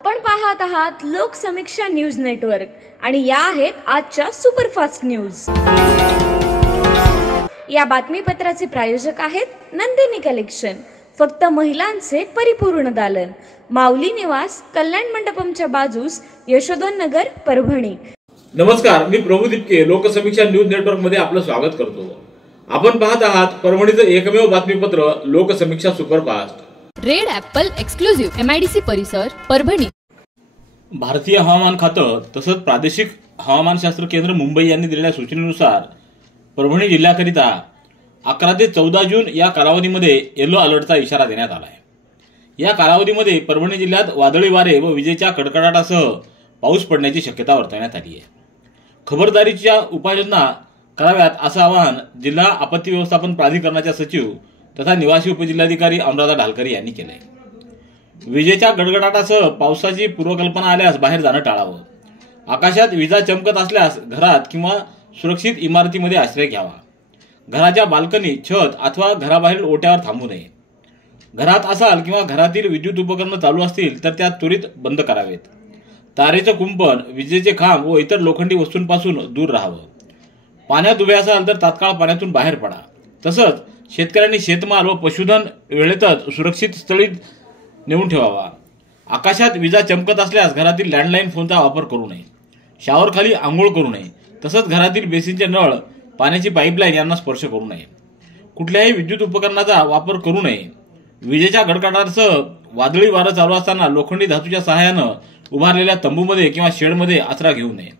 आपण पाहत आहात लोकसमीक्षा न्यूज नेटवर्क आणि या आहेत आजच्या सुपरफास्ट न्यूज। या बातमीपत्राचे प्रायोजक आहेत नंदिनी कलेक्शन, फक्त महिलांचे परिपूर्ण दालन, माऊली निवास, कल्याण मंडपमच्या बाजूस, यशोधन नगर, परभणी। नमस्कार, मी प्रभू दीपके लोकसमीक्षा न्यूज नेटवर्क मध्ये आपलं स्वागत करतो। आपण पाहत आहात परभणीचं एकमेव बातमीपत्र Loksamiksha superfast. Red Apple exclusive MIDC परिसर, परभणी। भारतीय हवामान खातं तसंच प्रादेशिक हवामानशास्त्र केंद्र मुंबई यांनी दिलेल्या सूचनेनुसार परभणी जिल्ह्याकरिता 11 ते 14 जून या कालावधीमध्ये येलो अलर्टचा इशारा देण्यात आला आहे। या कालावधीमध्ये परभणी जिल्ह्यात वादळी वारे व विजेच्या कडकडाटासह पाऊस पडण्याची शक्यता वर्तवण्यात आली आहे। खबरदारीच्या उपाययोजना कराव्यात असं आवाहन जिल्हा आपत्ती व्यवस्थापन प्राधिकरणाच्या सचिव तथा निवासी उपजिल्हाधिकारी अनुराधा ढालकरी यांनी केले। विजेच्या गडगडाटासह पावसाची पूर्वकल्पना आल्यास बाहेर जाणं टाळावं। आकाशात विजा चमकत असल्यास घरात किंवा सुरक्षित इमारतीमध्ये आश्रय घ्यावा। घराच्या बाल्कनी, छत अथवा घराबाहेर ओट्यावर थांबू नये। घरात असाल किंवा घरातील विद्युत उपकरणं चालू असतील तर त्या त्वरित बंद करावेत। तारेचं कुंपण, विजेचे खांब व इतर लोखंडी वस्तूंपासून दूर राहावं। पाण्यात उभे असाल तर तात्काळ पाण्यातून बाहेर पडा। तसंच शेतकऱ्यांनी शेतमाल व पशुधन वेळेतच सुरक्षित स्थळी नेऊन ठेवावा। आकाशात विजा चमकत असल्यास घरातील लँडलाईन फोनचा वापर करू नये। शॉवरखाली आंघोळ करू नये। तसंच घरातील बेसिनचे नळ, पाण्याची पाईपलाईन यांना स्पर्श करू नये। कुठल्याही विद्युत उपकरणाचा वापर करू नये। विजेच्या गडगडाटासह वादळी वारं चालू असताना लोखंडी धातूच्या सहाय्यानं उभारलेल्या तंबूमध्ये किंवा शेडमध्ये आसरा घेऊ नये।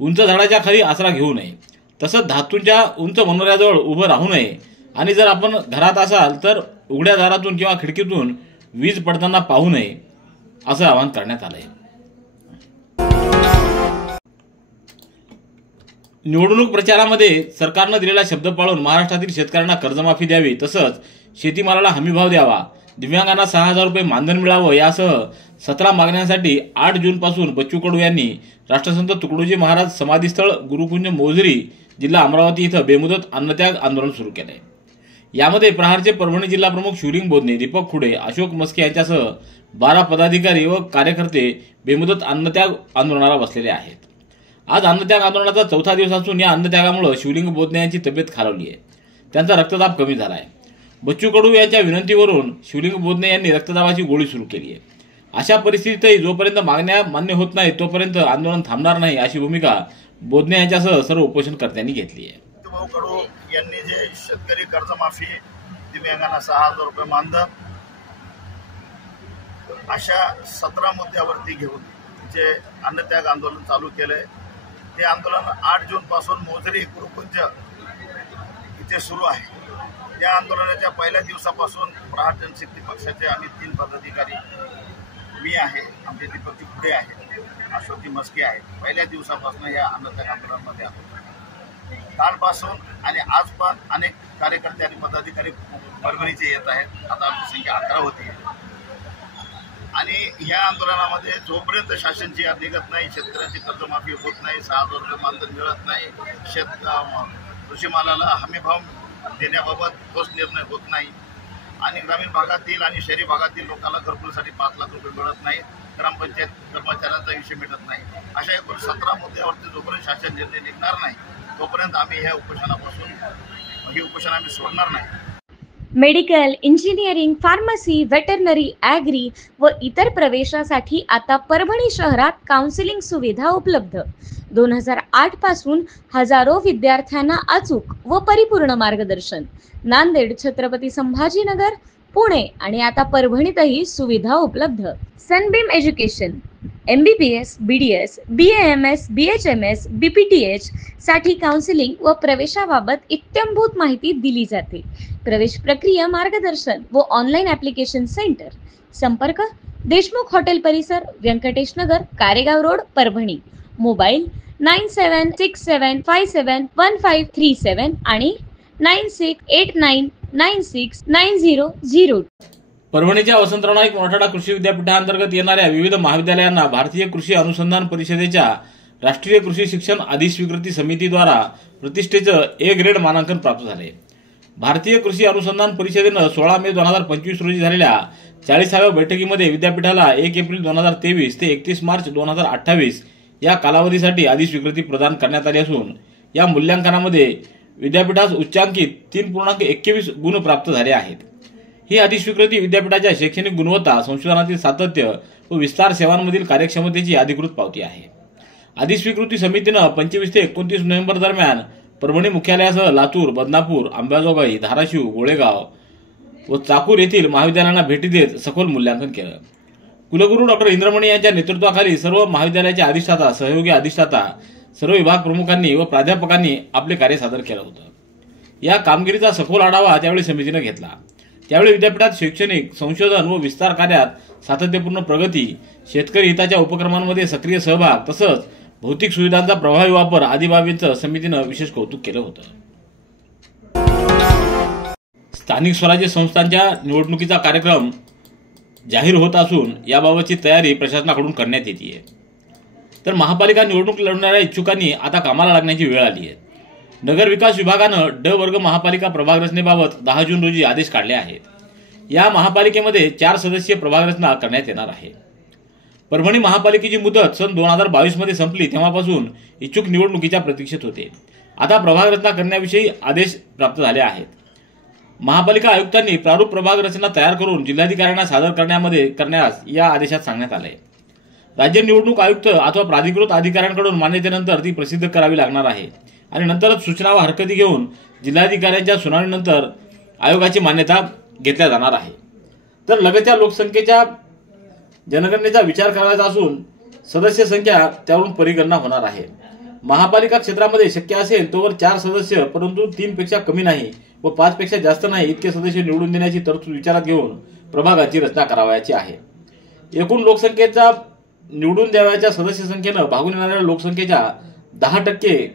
उंच झाडाच्या खाली आसरा घेऊ नये। तसंच धातूंच्या उंच मनोऱ्याजवळ उभं राहू नये आणि जर आपण घरात असाल तर उघड्या दारातून किंवा खिडकीतून वीज पडताना पाहू नये असं आवाहन करण्यात आलंय। निवडणूक प्रचारामध्ये सरकारनं दिलेला शब्द पाळून महाराष्ट्रातील शेतकऱ्यांना कर्जमाफी द्यावी, तसंच शेतीमालाला हमीभाव द्यावा, दिव्यांगांना 6,000 रुपये मानधन मिळावं यासह 17 मागण्यांसाठी 8 जून पासून बच्चू कडू यांनी राष्ट्रसंत तुकडोजी महाराज समाधीस्थळ गुरुकुंज मोझरी, जिल्हा अमरावती इथं बेमुदत अन्नत्याग आंदोलन सुरू केलंय। यामध्ये प्रहारचे परभणी जिल्हा प्रमुख शिवलिंग बोधने, दीपक खुडे, अशोक मस्के यांच्यासह 12 पदाधिकारी व कार्यकर्ते बेमुदत अन्नत्याग आंदोलनाला बसलेले आहेत। आज अन्नत्याग आंदोलनाचा 4था दिवस असून या अन्नत्यागामुळे शिवलिंग बोधने यांची तब्येत खालावली आहे। त्यांचा रक्तदाब कमी झाला आहे। बच्चू कडू यांच्या विनंतीवरून शिवलिंग बोधने यांनी रक्तदाबाची गोळी सुरू केली आहे। अशा परिस्थितीतही जोपर्यंत मागण्या मान्य होत नाही तोपर्यंत आंदोलन थांबणार नाही अशी भूमिका बोधने यांच्यासह सर्व उपोषणकर्त्यांनी घेतली आहे। कडू यांनी जे शेतकरी कर्जमाफी, दिव्यांगांना 6,000 रुपये मानधन अशा 17 मुद्द्यावरती घेऊन जे अन्नत्याग आंदोलन चालू केलंय, ते आंदोलन 8 जून पासून मोझरी गुरुकुंज इथे सुरू आहे। या आंदोलनाच्या पहिल्या दिवसापासून प्रहार जनशक्ती पक्षाचे आम्ही 3 पदाधिकारी, मी आहे, आमचे दीपक खुडे आहे, अशोक मस्के आहे, पहिल्या दिवसापासून या अन्नत्याग आंदोलनामध्ये आहोत। कालपासून आणि आज पण अनेक कार्यकर्ते आणि पदाधिकारी परभणीचे येत आहेत। आता आमची संख्या 11 होती आणि या आंदोलनामध्ये जोपर्यंत शासनची याद निघत नाही, शेतकऱ्यांची कर्जमाफी होत नाही, 6,000 रुपये मानधन मिळत नाही, कृषीमालाला हमीभाव देण्याबाबत ठोस निर्णय होत नाही आणि ग्रामीण भागातील आणि शहरी भागातील लोकांना घरकुलासाठी 5 लाख रुपये मिळत नाही, ग्रामपंचायत कर्मचाऱ्यांचा विषय मिळत नाही, अशा एकूण 17 मुद्द्यावरती जोपर्यंत शासन निर्णय निघणार नाही तोपर्यंत आम्ही ह्या उपोषण आम्ही सोडणार नाही। Medical, engineering, pharmacy, veterinary, agri व इतर प्रवेशासाठी आता परभणी शहरात काउन्सिलिंग सुविधा उपलब्ध। 2008 पासून हजारो विद्यार्थ्यांना अचूक व परिपूर्ण मार्गदर्शन। नांदेड, छत्रपती संभाजीनगर, पुणे आणि आता परभणीतही सुविधा उपलब्ध। Sunbeam education MBBS, BDS, BAMS, BHMS, BPTH साठी काउन्सिलिंग व प्रवेशाबाबत इत्थंभूत माहिती दिली जाते। प्रवेश प्रक्रिया, मार्गदर्शन व ऑनलाईन ॲप्लिकेशन सेंटर। संपर्क देशमुख हॉटेल परिसर, व्यंकटेश नगर, कारेगाव रोड, परभणी। मोबाईल 9767571537 आणि 9689969002। परभणीच्या वसंतराव नाईक मराठवाडा कृषी विद्यापीठांतर्गत येणाऱ्या विविध महाविद्यालयांना भारतीय कृषी अनुसंधान परिषदेच्या राष्ट्रीय कृषी शिक्षण अधिस्वीकृती समितीद्वारा प्रतिष्ठेचं A ग्रेड मानांकन प्राप्त झाले। भारतीय कृषी अनुसंधान परिषदेनं 16 मे 2025 रोजी झालेल्या 40व्या बैठकीमध्ये विद्यापीठाला 1 एप्रिल 2023 ते 31 मार्च 2028 या कालावधीसाठी अधिस्वीकृती प्रदान करण्यात आली असून या मूल्यांकनामध्ये विद्यापीठास उच्चांकित 3.21 गुण प्राप्त झाले आहेत। ही अधिस्वीकृती विद्यापीठाच्या शैक्षणिक गुणवत्ता, संशोधनातील सातत्य व विस्तार सेवांमधील कार्यक्षमतेची अधिकृत पावती आहे। अधिस्वीकृती समितीनं 25 ते 29 नोव्हेंबर दरम्यान परभणी मुख्यालयासह लातूर, बदनापूर, अंबाजोगाई, धाराशिव, गोळेगाव व चाकूर येथील महाविद्यालयांना भेटी देत सखोल मूल्यांकन केलं। कुलगुरू डॉक्टर इंद्रमणी यांच्या नेतृत्वाखाली सर्व महाविद्यालयाचे अधिष्ठाता, सहयोगी अधिष्ठाता, सर्व विभाग प्रमुखांनी व प्राध्यापकांनी आपले कार्य सादर केलं होतं। या कामगिरीचा सखोल आढावा त्यावेळी समितीने घेतला। त्यावेळी विद्यापीठात शैक्षणिक, संशोधन व विस्तार कार्यात सातत्यपूर्ण प्रगती, शेतकरी हिताच्या उपक्रमांमध्ये सक्रिय सहभाग तसंच भौतिक सुविधांचा प्रभावी वापर आदी बाबींचं समितीनं विशेष कौतुक केलं होतं। स्थानिक स्वराज्य संस्थांच्या निवडणुकीचा कार्यक्रम जाहीर होत असून याबाबतची तयारी प्रशासनाकडून करण्यात येते। तर महापालिका निवडणूक लढवणाऱ्या इच्छुकांनी आता कामाला लागण्याची वेळ आली आहे। नगर विकास विभागानं ड वर्ग महापालिका प्रभाग रचनेबाबत 10 जून रोजी आदेश काढले आहेत। या महापालिकेमध्ये 4 सदस्यीय प्रभाग रचना करण्यात येणार आहे। परभणी महापालिकेची मुदत सन 2022 मध्ये संपली तेव्हापासून इच्छुक निवडणुकीच्या प्रतीक्षेत होते। आता प्रभाग रचना करण्याविषयी आदेश प्राप्त झाले आहेत। महापालिका आयुक्तांनी प्रारूप प्रभाग रचना तयार करून जिल्हाधिकाऱ्यांना सादर करण्यास या आदेशात सांगण्यात आले। राज्य निवडणूक आयुक्त अथवा प्राधिकृत अधिकाऱ्यांकडून मान्यतेनंतर ती प्रसिद्ध करावी लागणार आहे आणि नंतरच सूचना व हरकती घेऊन जिल्हाधिकाऱ्यांच्या सुनावणीनंतर आयोगाची मान्यता घेतल्या जाणार आहे। तर लगतच्या लोकसंख्येच्या जनगणनेचा विचार करायचा असून सदस्य संख्या त्यावरून परिगणना होणार आहे। महापालिका क्षेत्रामध्ये शक्य असेल तोवर 4 सदस्य परंतु 3 पेक्षा कमी नाही व 5 पेक्षा जास्त नाही इतके सदस्य निवडून देण्याची तरतूद विचारात घेऊन प्रभागाची रचना करावयाची आहे। एकूण लोकसंख्येचा निवडून द्यावयाच्या सदस्य संख्येनं भागून येणाऱ्या लोकसंख्येच्या 10%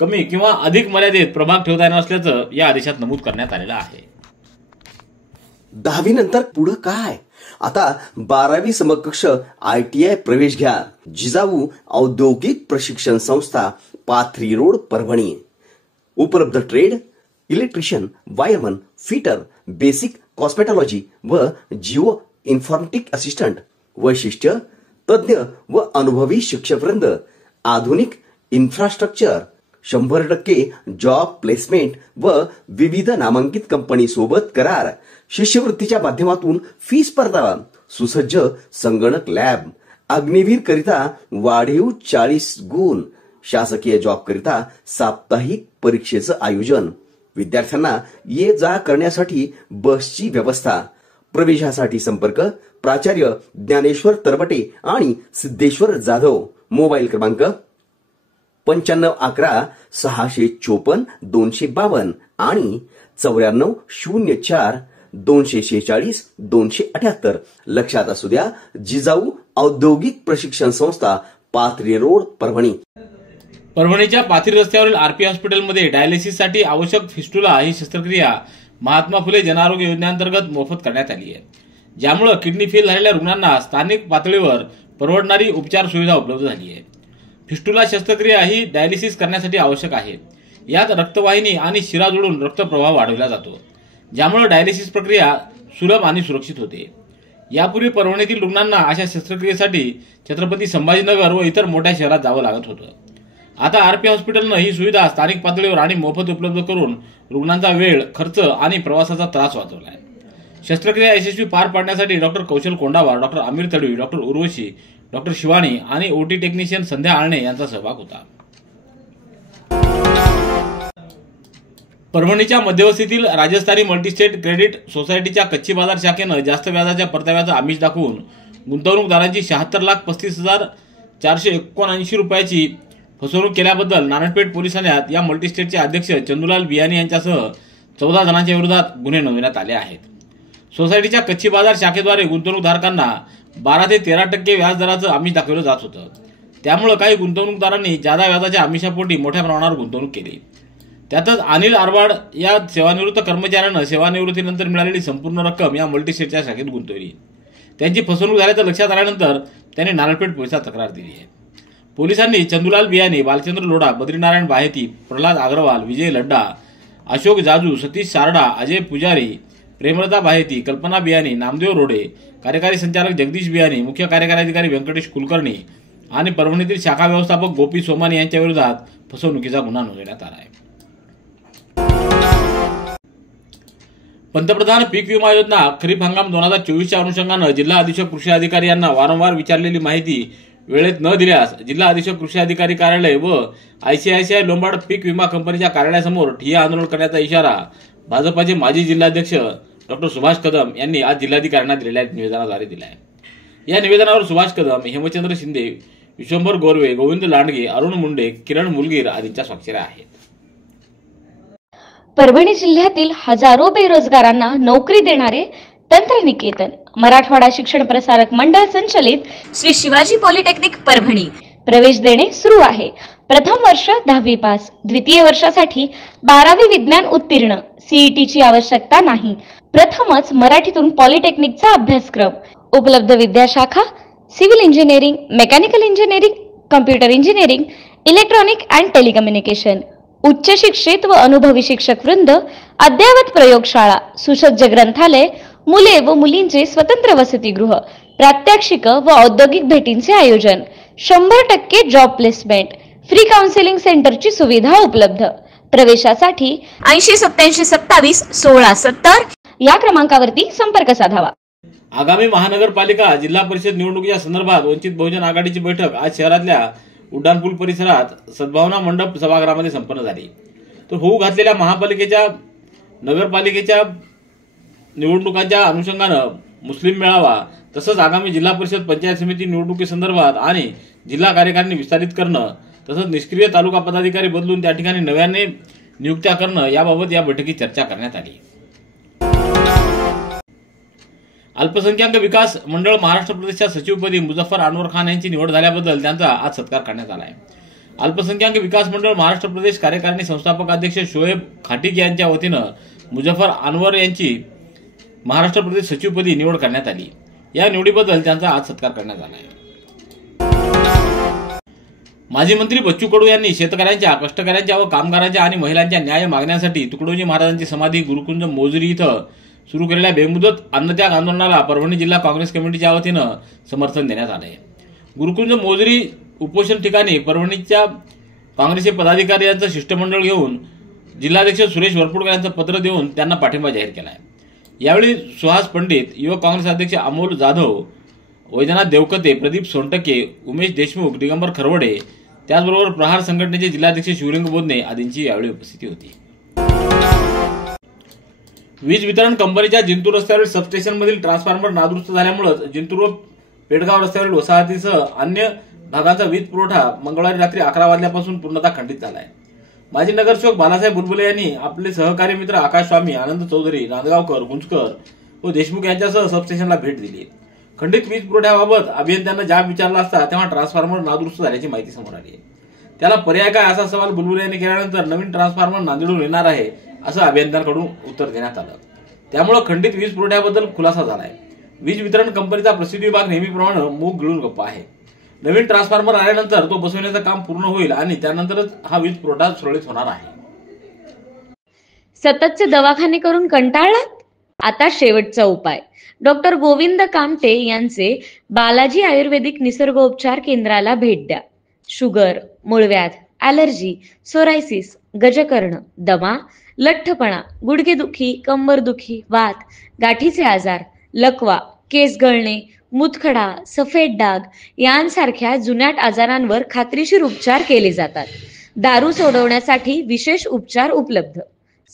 कमी किंवा अधिक मर्यादेत प्रभाग ठेवता येणार असल्याचं या आदेशात नमूद करण्यात आलेलं आहे। 10वी नंतर पुढे काय? आता 12वी समकक्ष ITI प्रवेश घ्या। जिजाऊ औद्योगिक प्रशिक्षण संस्था, पाथरी रोड, परभणी। उपलब्ध trade electrician, wireman, fitter, basic cosmetology व जिओ इन्फॉर्मेटिक असिस्टंट। वैशिष्ट्य तज्ञ व अनुभवी शिक्षकवृंद, आधुनिक इन्फ्रास्ट्रक्चर, 100% जॉब प्लेसमेंट व विविध नामांकित कंपनी सोबत करार। शिष्यवृत्तीच्या माध्यमातून फी स्पर्धा, सुसज्ज संगणक लॅब, अग्निवीर करिता वाढीव 40 गुण, शासकीय जॉब करिता साप्ताहिक परीक्षेचं आयोजन, विद्यार्थ्यांना ये जा करण्यासाठी बसची व्यवस्था। प्रवेशासाठी संपर्क प्राचार्य ज्ञानेश्वर तरबटे आणि सिद्धेश्वर जाधव। मोबाईल क्रमांक 9511 654 252 आणि 9404 246 278। लक्षात असू द्या, जिजाऊ औद्योगिक प्रशिक्षण संस्था, पाथरी रोड, परभणी। परभणीच्या पाथरी रस्त्यावरील RP हॉस्पिटलमध्ये डायलिसिससाठी आवश्यक फिस्टुला ही शस्त्रक्रिया महात्मा फुले जनआरोग्य योजनेअंतर्गत मोफत करण्यात आली आहे, ज्यामुळे किडनी फेल झालेल्या रुग्णांना स्थानिक पातळीवर परवडणारी उपचार सुविधा उपलब्ध झाली आहे। फिस्टुला शस्त्रक्रिया ही डायलिसिस करण्यासाठी आवश्यक आहे। यात रक्तवाहिनी आणि शिरा जोडून रक्तप्रवाह वाढवला जातो, ज्यामुळे डायलिसिस प्रक्रिया सुलभ आणि सुरक्षित होते। यापूर्वी परभणीतील रुग्णांना अशा शस्त्रक्रियेसाठी छत्रपती संभाजीनगर व इतर मोठ्या शहरात जावं लागत होतं। आता RP हॉस्पिटलनं ही सुविधा स्थानिक पातळीवर आणि मोफत उपलब्ध करून रुग्णांचा वेळ, खर्च आणि प्रवासाचा त्रास वाचवला आहे। शस्त्रक्रिया यशस्वी पार पाडण्यासाठी doctor Kaushal Kondawar, doctor Aamir Tadvi, doctor Urvashi, doctor Shivani आणि OT टेक्निशियन संध्या आळणे यांचा सहभाग होता। परभणीच्या मध्यवस्तीतील राजस्थानी मल्टीस्टेट क्रेडिट सोसायटीच्या कच्ची बाजार शाखेनं जास्त व्याजाच्या परताव्याचं आमिष दाखवून गुंतवणूकदारांची 76,35,479 रुपयाची फसवणूक केल्याबद्दल नारायणपेठ पोलीस ठाण्यात या मल्टीस्टेटचे अध्यक्ष चंदूलाल बियानी यांच्यासह 14 जणांच्या विरोधात गुन्हे नोंदवण्यात आले आहेत। सोसायटीच्या कच्ची बाजार शाखेद्वारे गुंतवणूकदारांना 12 ते 13% व्याज दराचं आमिष दाखवलं जात होतं। त्यामुळे काही गुंतवणूकदारांनी जादा व्याजाच्या आमिषापोटी मोठ्या प्रमाणावर गुंतवणूक केली। त्यातच अनिल आरवाड या सेवानिवृत्त कर्मचाऱ्यानं सेवानिवृत्तीनंतर मिळालेली संपूर्ण रक्कम या मल्टीस्टेटच्या शाखेत गुंतवली। त्यांची फसवणूक झाल्याचं लक्षात आल्यानंतर त्यांनी नारायणपेठ पोलिसात तक्रार दिली आहे। पोलिसांनी चंदूलाल बियानी, बालचंद्र लोढा, बद्रीनारायण बाहेती, प्रल्हाद अग्रवाल, विजय लड्डा अशोक जाजू, सतीश सारडा, अजय पुजारी, प्रेमलता बाहेती, कल्पना बियाणी, नामदेव रोडे, कार्यकारी संचालक जगदीश बियाणी, मुख्य कार्यकारी अधिकारी व्यंकटेश कुलकर्णी आणि परभणीतील शाखा व्यवस्थापक गोपी सोमानी यांच्या विरोधात फसवणुकीचा गुन्हा नोंदवण्यात आला आहे. पंतप्रधान पीक विमा योजना खरीप हंगाम 2024च्या अनुषंगानं जिल्हा अधीक्षक कृषी अधिकारी यांना वारंवार विचारलेली माहिती वेळेत न दिल्यास जिल्हा अधीक्षक कृषी अधिकारी कार्यालय व ICICI लोंबार्ड पीक विमा कंपनीच्या कार्यालयासमोर ठिय्या आंदोलन करण्याचा इशारा भाजपाचे माजी जिल्हाध्यक्ष डॉ. सुभाष कदम यांनी आज जिल्हाधिकाऱ्यांना दिलेल्या निवेदनाद्वारे दिला आहे. या निवेदनावर सुभाष कदम, हेमचंद्र शिंदे, विश्वंभर गोरवे, गोविंद लांडगे, अरुण मुंडे, किरण मुलगीर आदींच्या स्वाक्षऱ्या आहेत. परभणी जिल्ह्यातील हजारो बेरोजगारांना नोकरी देणारे तंत्रनिकेतन मराठवाडा शिक्षण प्रसारक मंडळ संचलित श्री शिवाजी पॉलिटेक्निक परभणी प्रवेश देणे सुरू आहे. प्रथम वर्ष 10वी पास, द्वितीय वर्षासाठी 12वी विज्ञान उत्तीर्ण, CETची आवश्यकता नाही. प्रथमच मराठीतून पॉलिटेक्निकचा अभ्यासक्रम उपलब्ध. विद्याशाखा civil engineering, mechanical engineering, computer engineering, electronic and telecommunication. उच्च शिक्षित व अनुभवी शिक्षक वृंद, अद्ययावत प्रयोगशाळा, सुसज्ज ग्रंथालय, मुले व मुलींचे स्वतंत्र वसतिगृह, प्रात्यक्षिक व औद्योगिक भेटींचे आयोजन, 100% जॉब प्लेसमेंट, फ्री काउन्सिलिंग सेंटरची सुविधा उपलब्ध. प्रवेशासाठी 8087271670 या क्रमांकावरती संपर्क साधावा. आगामी महानगरपालिका जिल्हा परिषद निवडणुकीच्या संदर्भात वंचित बहुजन आघाडीची बैठक आज शहरातल्या उड्डाणपूल परिसरात सद्भावना मंडप सभागृहामध्ये संपन्न झाली. तर होऊ घातलेल्या महापालिकेच्या नगरपालिकेच्या निवडणुकांच्या अनुषंगानं मुस्लिम मेळावा तसंच आगामी जिल्हा परिषद पंचायत समिती निवडणुकीसंदर्भात आणि जिल्हा कार्यकारिणी विस्तारित करणं तसंच निष्क्रिय तालुका पदाधिकारी बदलून त्या ठिकाणी नव्याने नियुक्त्या करणं याबाबत या बैठकीत चर्चा करण्यात आली. अल्पसंख्याक विकास मंडळ महाराष्ट्र प्रदेशच्या सचिवपदी मुझफ्फर अनवर खान यांची निवड झाल्याबद्दल त्यांचा आज सत्कार करण्यात आला आहे. अल्पसंख्याक विकास मंडळ महाराष्ट्र प्रदेश कार्यकारिणी संस्थापक अध्यक्ष शोएब खाटिक यांच्या वतीनं मुझफ्फर अनवर यांची महाराष्ट्र प्रदेश सचिवपदी निवड करण्यात आली. या निवडीबद्दल त्यांचा आज सत्कार करण्यात आला आहे. माजी मंत्री बच्चू कडू यांनी शेतकऱ्यांच्या, कष्टकऱ्यांच्या व कामगारांच्या आणि महिलांच्या न्याय मागण्यासाठी तुकडोजी महाराजांची समाधी गुरुकुंज मोजरी इथं सुरू केलेल्या बेमुदत अन्नत्याग आंदोलनाला परभणी जिल्हा काँग्रेस कमिटीच्या वतीनं समर्थन देण्यात आलं आहे. गुरुकुंज मोजरी उपोषण ठिकाणी परभणीच्या काँग्रेसचे पदाधिकारी यांचं शिष्टमंडळ घेऊन जिल्हाध्यक्ष सुरेश वरपुडकर यांचं पत्र देऊन त्यांना पाठिंबा जाहीर केला आहे. यावेळी सुहास पंडित, युवक काँग्रेस अध्यक्ष अमोल जाधव, वैजनाथ देवकते, प्रदीप सोनटके, उमेश देशमुख, दिगंबर खरवडे, त्याचबरोबर प्रहार संघटनेचे जिल्हाध्यक्ष शिवलिंग बोधने आदींची यावेळी उपस्थिती होती. वीज वितरण कंपनीच्या जिंतूर रस्त्यावरील सबस्टेशनमधील ट्रान्सफॉर्मर नादुरुस्त झाल्यामुळे जिंतूर व पेडगाव रस्त्यावरील वसाहतीसह अन्य भागांचा वीज पुरवठा मंगळवारी रात्री 11 वाजल्यापासून पूर्णतः खंडित झाला आहे. माजी नगरसेवक बालासाहेब बुलबुले यांनी आपले सहकारी मित्र आकाश स्वामी, आनंद चौधरी, नांदगावकर, गुंजकर व देशमुख यांच्यासह सबस्टेशनला भेट दिली. खंडित वीज पुरवठ्याबाबत अभियंत्यांना जाब विचारला असता तेव्हा ट्रान्सफॉर्मर नादुरुस्त झाल्याची माहिती समोर आली. त्याला पर्याय काय असा सवाल बुलबुले यांनी केल्यानंतर नवीन ट्रान्सफॉर्मर नांदेडून येणार आहे असं अभियंत्यांकडून उत्तर देण्यात आलं. त्यामुळे खंडित वीज पुरवठ्याबद्दल खुलासा झाला आहे. वीज वितरण कंपनीचा प्रसिद्धी विभाग नेहमीप्रमाणे मूग गिळून गप्पा आहे. नवीन ट्रान्सफॉर्मर आल्यानंतर तो बसवण्याचं काम पूर्ण होईल आणि त्यानंतरच हा वीज पुरवठा सुरळीत होणार आहे. सततचे दवाखाने करून कंटाळलात? आता शेवटचा उपाय. डॉक्टर गोविंद कामटे यांचे बालाजी आयुर्वेदिक निसर्गोपचार केंद्राला भेट द्या. शुगर, मूळव्याध, ॲलर्जी, सोरायसिस, गजकर्ण, दमा, लठ्ठपणा, गुडघेदुखी, कंबरदुखी, वात, गाठीचे आजार, लकवा, केस गळणे, मुतखडा, सफेद डाग यांसारख्या जुनाट आजारांवर खात्रीशीर उपचार केले जातात. दारू सोडवण्यासाठी विशेष उपचार उपलब्ध.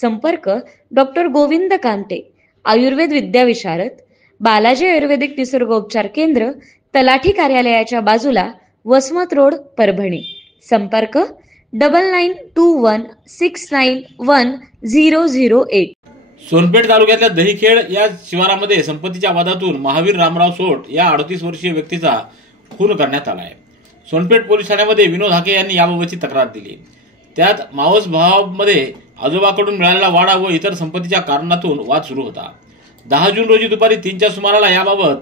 संपर्क डॉक्टर गोविंद कामटे, आयुर्वेद विद्याविशारद, बालाजी आयुर्वेदिक निसर्गोपचार केंद्र, तलाठी कार्यालयाच्या बाजूला, वसमत रोड, परभणी. संपर्क 9921691008. सोनपेठ तालुक्यातल्या दहीखेड या शिवारामध्ये संपत्तीच्या वादातून महावीर रामराव सोट या 38 वर्षीय व्यक्तीचा खून करण्यात आला आहे. सोनपेठ पोलीस ठाण्यामध्ये विनोद हाके यांनी याबाबतची तक्रार दिली. त्यात मावस भावामध्ये आजोबाकडून मिळालेला वाडा व इतर संपत्तीच्या कारणातून वाद सुरू होता. 10 जून रोजी दुपारी 3च्या सुमाराला याबाबत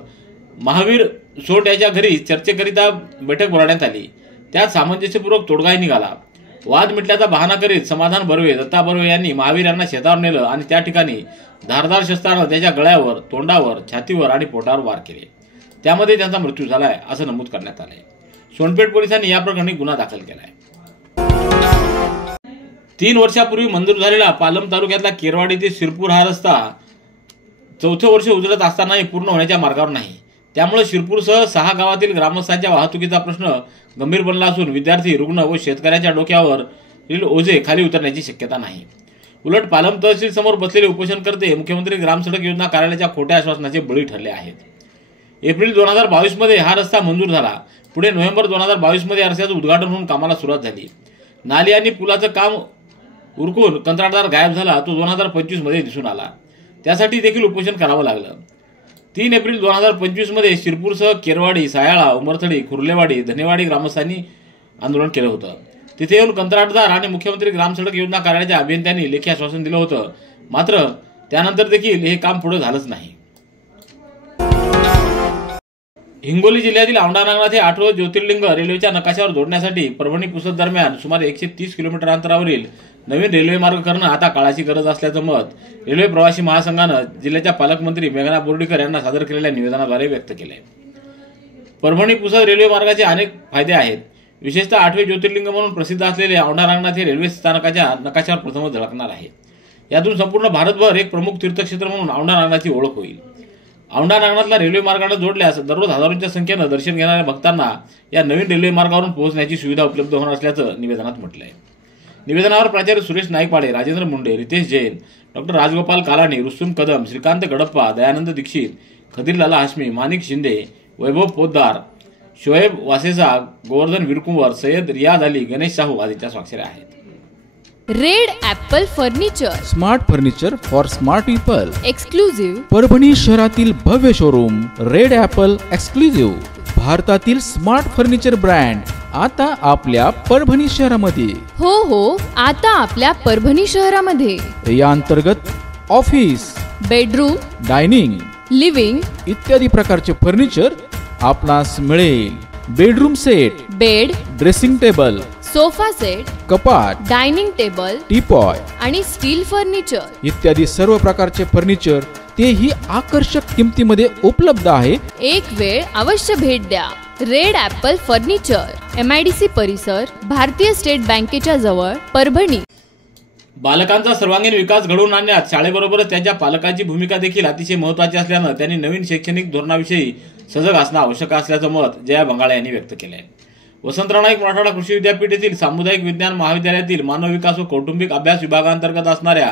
महावीर सोट याच्या घरी चर्चेकरिता बैठक बोलावण्यात आली. त्यात सामंजस्यपूर्वक तोडगाही निघाला. वाद मिटल्याचा बहाणा करीत समाधान बर्वे, दत्ता बर्वे यांनी महावीर यांना शेतावर नेलं आणि त्या ठिकाणी धारदार शस्त्रानं त्याच्या गळ्यावर, तोंडावर, छातीवर आणि पोटावर वार केले. त्यामध्ये त्यांचा मृत्यू झालाय असं नमूद करण्यात आलंय. सोनपेठ पोलिसांनी या प्रकरणी गुन्हा दाखल केलाय. 3 वर्षापूर्वी मंजूर झालेला पालम तालुक्यातला केरवाडी ते शिरपूर हा रस्ता 4थं वर्ष उजळत असतानाही पूर्ण होण्याच्या मार्गावर नाही. त्यामुळे शिरपूरसह 6 गावातील ग्रामस्थांच्या वाहतुकीचा प्रश्न गंभीर बनला असून विद्यार्थी, रुग्ण व शेतकऱ्यांच्या डोक्यावरील ओझे खाली उतरण्याची शक्यता नाही. उलट पालम तहसील समोर बसलेले उपोषणकर्ते मुख्यमंत्री ग्रामसडक योजना कार्यालयाच्या खोट्या आश्वासनाचे बळी ठरले आहेत. एप्रिल 2022 मध्ये हा रस्ता मंजूर झाला. पुढे नोव्हेंबर 2022 मध्ये रस्त्याचं उद्घाटन होऊन कामाला सुरुवात झाली. नाली आणि पुलाचं काम उरकून कंत्राटदार गायब झाला. तो 2025 मध्ये दिसून आला. त्यासाठी देखील उपोषण करावं लागलं. 3 एप्रिल 2025 मध्ये शिरपूरसह केरवाडी, सायाळा, उमरथडी, कुर्लेवाडी, धनेवाडी ग्रामस्थांनी आंदोलन केलं होतं. तिथे येऊन कंत्राटदार आणि मुख्यमंत्री ग्रामसडक योजना कार्यालयाच्या अभियंत्यांनी लेखी आश्वासन दिलं होतं. मात्र त्यानंतर देखील हे काम पुढे झालंच नाही. हिंगोली जिल्ह्यातील औंढा नागनाथ हे 8वं ज्योतिर्लिंग रेल्वेच्या नकाशावर जोडण्यासाठी परभणी पुसद दरम्यान सुमारे 130 किलोमीटर अंतरावरील नवीन रेल्वे मार्ग करणं आता काळाची गरज असल्याचं मत रेल्वे प्रवासी महासंघानं जिल्ह्याच्या पालकमंत्री मेघना बोर्डीकर यांना सादर केलेल्या निवेदनाद्वारे व्यक्त केले. परभणी पुसद रेल्वे मार्गाचे अनेक फायदे आहेत. विशेषतः 8वे ज्योतिर्लिंग म्हणून प्रसिद्ध असलेले औंढा नागनाथ हे रेल्वे स्थानकाच्या नकाशावर प्रथमच झळकणार आहे. यातून संपूर्ण भारतभर एक प्रमुख तीर्थक्षेत्र म्हणून औंढा नागनाथची ओळख होईल. औंढा नागनाथला रेल्वे मार्गाने जोडल्यास दररोज हजारोंच्या संख्येनं दर्शन घेणाऱ्या भक्तांना या नवीन रेल्वे मार्गावरून पोहोचण्याची सुविधा उपलब्ध होणार असल्याचं निवेदनात म्हटलंय. निवेदनावर प्राचार्य सुरेश नाईकवाडे, राजेंद्र मुंडे, रितेश जैन, डॉक्टर राजगोपाल कालानी, रुस्तुम कदम, श्रीकांत गडप्पा, दयानंद दीक्षित, खदीरलाला हाशमी, माणिक शिंदे, वैभव पोद्दार, शोएब वासेसा, गोवर्धन विरकुंवर, सय्यद रियाज अली, गणेश साहू आदींच्या स्वाक्षऱ्या आहेत. Red Apple furniture, smart furniture for smart people. Exclusive Parbhani शहरातील भव्य शोरूम रेड ॲपल एक्सक्लुझिव्ह. भारतातील स्मार्ट फर्निचर ब्रँड आता आपल्या परभणी शहरामध्ये. हो, आता आपल्या परभणी शहरामध्ये. या अंतर्गत ऑफिस, बेडरूम, डायनिंग, लिव्हिंग इत्यादी प्रकारचे फर्निचर आपणास मिळेल. Bedroom set, bed, dressing table, sofa set, कपाट, डायनिंग टेबल, टीपॉय आणि स्टील फर्निचर इत्यादी सर्व प्रकारचे फर्निचर तेही आकर्षक किमतीमध्ये उपलब्ध आहे. एक वेळ अवश्य भेट द्या. रेड ॲपल फर्निचर, MIDC परिसर, भारतीय स्टेट बँकेच्या जवळ, परभणी. बालकांचा सर्वांगीण विकास घडवून आणण्यात शाळेबरोबरच त्यांच्या पालकांची भूमिका देखील अतिशय महत्त्वाची असल्यानं त्यांनी नवीन शैक्षणिक धोरणाविषयी सजग असणं आवश्यक असल्याचं मत जया बंगाळे यांनी व्यक्त केलं आहे. वसंतराव नाईक मराठवाडा कृषी विद्यापीठ येथील सामुदायिक विज्ञान महाविद्यालयातील मानव विकास व कौटुंबिक अभ्यास विभागांतर्गत असणाऱ्या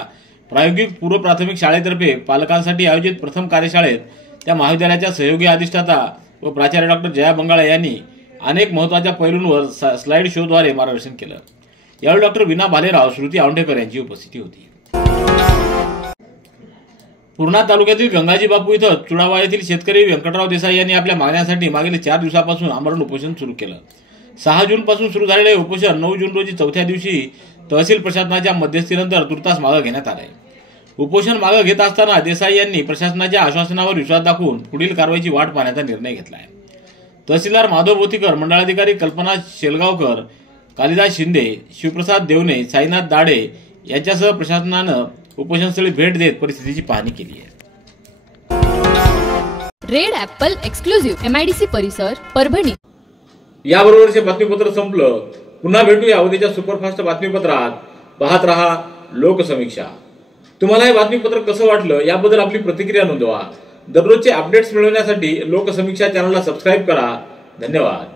प्रायोगिक पूर्व प्राथमिक शाळेतर्फे पालकांसाठी आयोजित प्रथम कार्यशाळेत त्या महाविद्यालयाच्या सहयोगी अधिष्ठाता व प्राचार्य डॉक्टर जया बंगाळे यांनी अनेक महत्त्वाच्या पैलूंवर स्लाइड शोद्वारे मार्गदर्शन केलं. यावेळी डॉक्टर विना भालेराव, श्रुती औंढेकर यांची उपस्थिती होती. पूर्णा तालुक्यातील गंगाजी बापू इथं चुडावा येथील शेतकरी व्यंकटराव देसाई यांनी आपल्या मागण्यांसाठी मागील 4 दिवसापासून आमरण उपोषण सुरू केलं. 6 जून पासून सुरू झालेले उपोषण 9 जून रोजी 4थ्या दिवशी तहसील प्रशासनाच्या मध्यस्थीनंतर तुर्तास मागे घेण्यात आले. उपोषण मागे घेत असताना देसाई यांनी प्रशासनाच्या आश्वासनावर विश्वास दाखवून पुढील कारवाईची वाट पाहण्याचा निर्णय घेतला आहे. तहसीलदार माधव बोतीकर, मंडळाधिकारी कल्पना शेलगावकर, कालिदास शिंदे, शिवप्रसाद देवणे, साईनाथ दाडे यांच्यासह प्रशासनानं उपोषणस्थळी भेट देत परिस्थितीची पाहणी केली आहे. रेड ॲपल एक्सक्लुझिव्ह, MIDC परिसर, परभणी. याबरोबरचे बातमीपत्र संपलं. पुन्हा भेटूया उद्याच्या सुपरफास्ट बातमीपत्रात. पाहत रहा लोकसमीक्षा. तुम्हाला हे बातमीपत्र कसं वाटलं याबद्दल आपली प्रतिक्रिया नोंदवा. दररोजचे अपडेट्स मिळवण्यासाठी लोकसमीक्षा चॅनलला सबस्क्राईब करा. धन्यवाद.